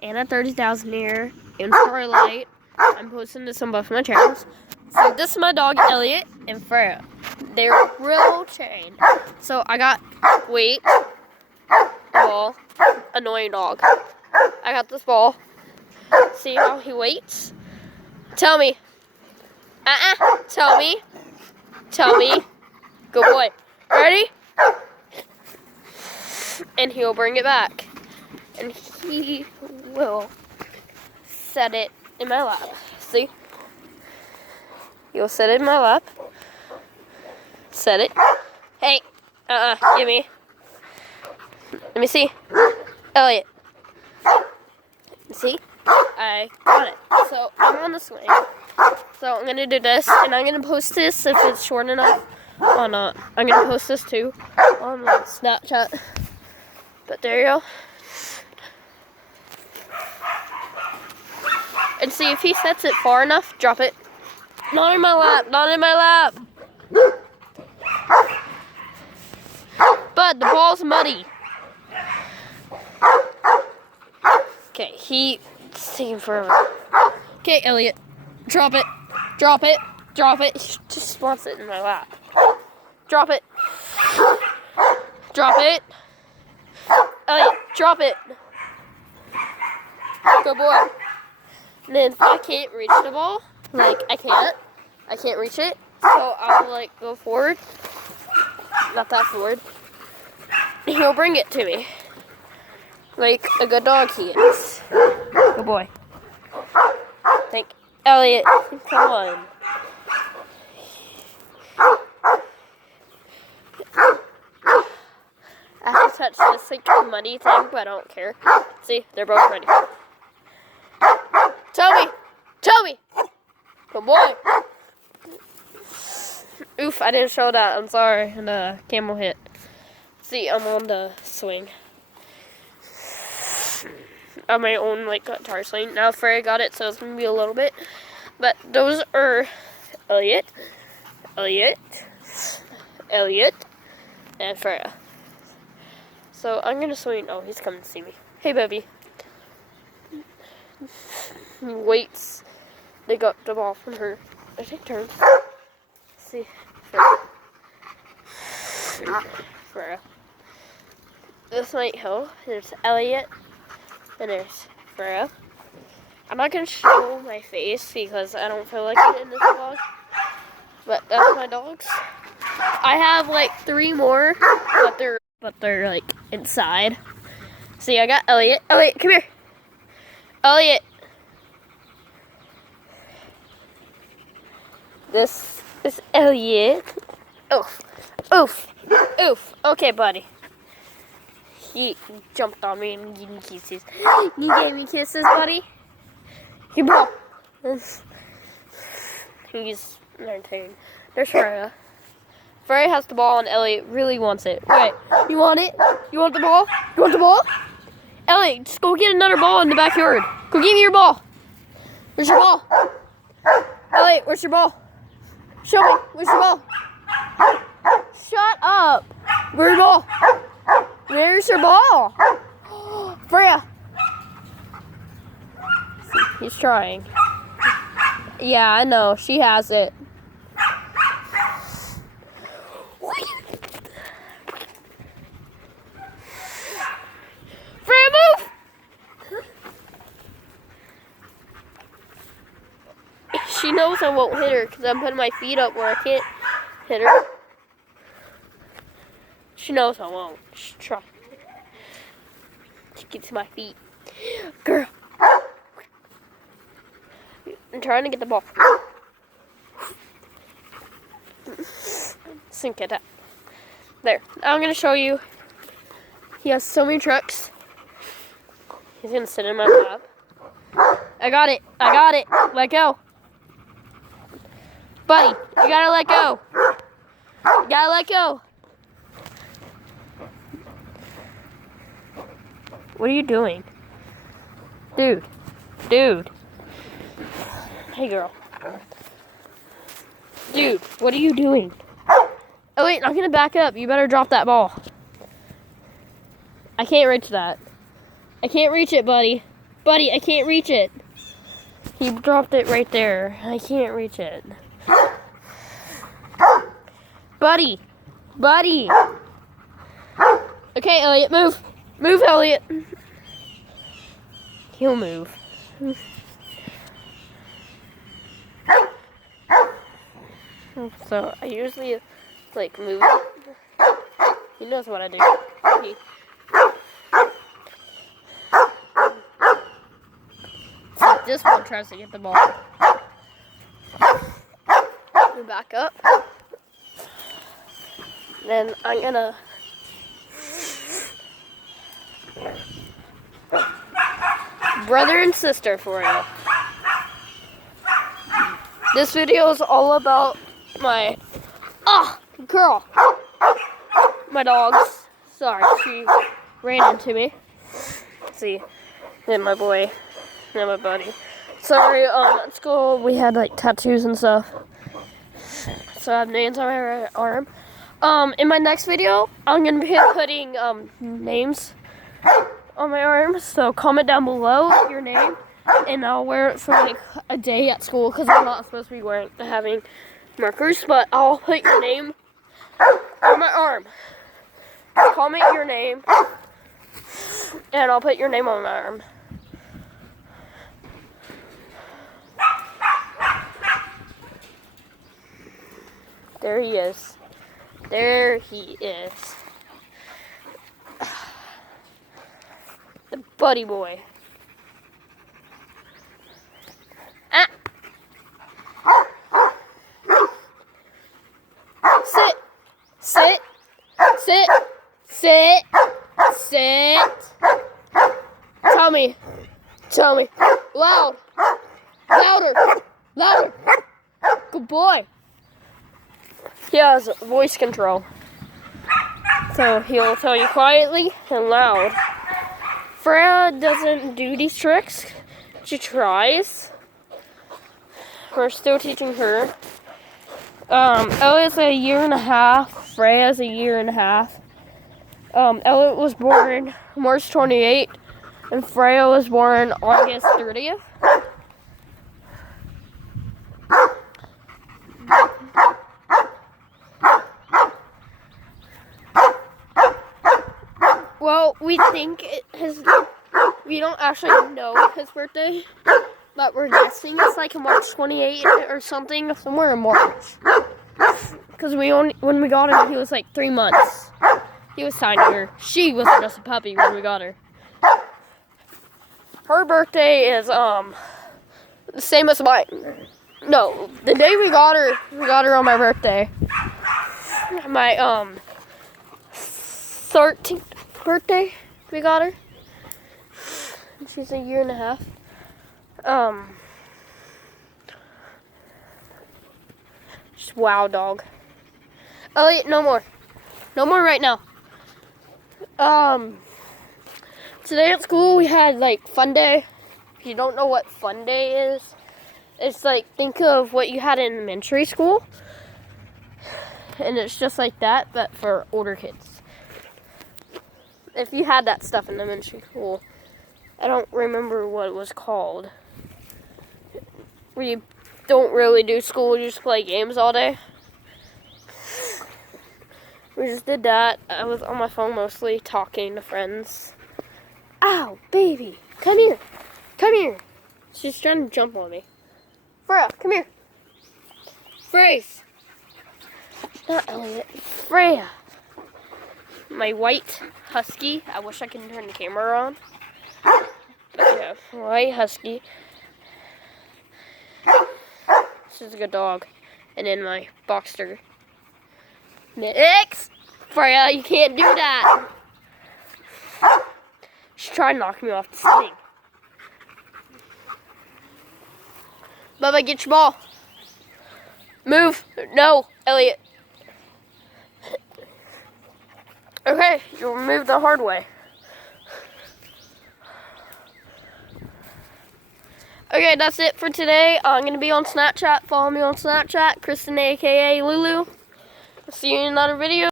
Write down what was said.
Anna 30,000 here in Starlight. I'm posting this on both my channels. So this is my dog Elliot and Freya. They're real chained. So I got ball, annoying dog. I got this ball. See how he waits? Tell me. Tell me. Tell me. Good boy. Ready? And he'll bring it back. And he will set it in my lap. See? He'll set it in my lap. Set it. Hey. Give me. Let me see. Elliot. See? I got it. So I'm on the swing. So I'm gonna do this, and I'm gonna post this if it's short enough. I'm gonna post this too on Snapchat. But there you go. And see if he sets it far enough, drop it. Not in my lap, not in my lap. But the ball's muddy. Okay, he's taking forever. Okay, Elliot, drop it, drop it, drop it. He just wants it in my lap. Drop it. Drop it. Elliot, drop it. Good boy. And then if I can't reach the ball, like I can't reach it, so I'll like go forward. Not that forward. And he'll bring it to me. Like a good dog he is. Good boy. Thank Elliot. Come on. I have to touch this like muddy thing, but I don't care. See, they're both ready. Tell me! Tell me! Good boy! Oof, I didn't show that. I'm sorry. And camel hit. See, I'm on the swing. On my own, like, guitar swing. Now Freya got it, so it's going to be a little bit. But those are Elliot, Elliot, Elliot, and Freya. So I'm going to swing. Oh, he's coming to see me. Hey, baby. He waits to get the ball from her. I take turns. See. Freya. This might help. There's Elliot. And there's Freya. I'm not going to show my face because I don't feel like it in this vlog. But that's my dogs. I have like 3 more, but they're like inside. See, I got Elliot. Elliot, come here. Elliot. This is Elliot. Oof. Oof. Oof. Okay, buddy. He jumped on me and gave me kisses. You gave me kisses, buddy? You ball. He's entertained. There's Freya. Freya has the ball and Elliot really wants it. Wait, you want it? You want the ball? You want the ball? Elliot, just go get another ball in the backyard. Go give me your ball. Where's your ball? Elliot, where's your ball? Show me. Where's your ball? Shut up. Where's your ball? Where's your ball? Freya. He's trying. Yeah, I know. She has it. Freya, move! She knows I won't hit her because I'm putting my feet up where I can't hit her. She knows I won't. She's trying. She gets my feet. Girl. I'm trying to get the ball. Sink it up. There. Now I'm going to show you. He has so many tricks. He's going to sit in my lap. I got it. I got it. Let go. Buddy, you got to let go. You got to let go. What are you doing? Dude. Dude. Hey, girl. Dude, what are you doing? Oh, wait, I'm going to back up. You better drop that ball. I can't reach that. I can't reach it, buddy. Buddy, I can't reach it. He dropped it right there. I can't reach it. Buddy. Buddy. Okay, Elliot, move. Move, Elliot. He'll move. So I usually like move it. He knows what I do. So this one tries to get the ball. We back up. Then I'm gonna brother and sister for you. This video is all about my girl. My dogs. Sorry, she ran into me. Let's see. And my boy. And my buddy. Sorry, at school we had like tattoos and stuff. So I have names on my right arm. In my next video, I'm gonna be putting names on my arm. So comment down below your name, and I'll wear it for like a day at school because I'm not supposed to be having markers. But I'll put your name on my arm. Comment your name, and I'll put your name on my arm. There he is. There he is. The buddy boy. Ah. Sit. Sit. Sit. Sit. Sit. Tell me. Tell me. Loud. Louder. Louder. Good boy. He has voice control. So he'll tell you quietly and loud. Freya doesn't do these tricks. She tries. We're still teaching her. Elliot's a year and a half. Freya's a year and a half. Elliot was born March 28th, and Freya was born August 30th. Well, we think we don't actually know his birthday, but we're guessing it's like March 28th or something, somewhere in March. Because when we got him, he was like 3 months. He was tinier. She was just a puppy when we got her. Her birthday is the same as mine. No, the day we got her on my birthday. My 13th birthday we got her. She's a year and a half. Just wow dog. Elliot, no more. No more right now. Today at school we had like fun day. If you don't know what fun day is, it's like, think of what you had in elementary school. And it's just like that, but for older kids. If you had that stuff in elementary school, I don't remember what it was called. We don't really do school, we just play games all day. We just did that. I was on my phone mostly, talking to friends. Ow, baby, come here. Come here. She's trying to jump on me. Freya, come here. Freya. Not Elliot. Freya. My white husky. I wish I could turn the camera on. But yeah, white husky. She's a good dog. And then my boxer. Nix! Freya, you can't do that. She's trying to knock me off the swing. Bubba, get your ball. Move. No, Elliot. Okay, you'll move the hard way. Okay, that's it for today. I'm going to be on Snapchat. Follow me on Snapchat, Kristen, a.k.a. Lulu. I'll see you in another video.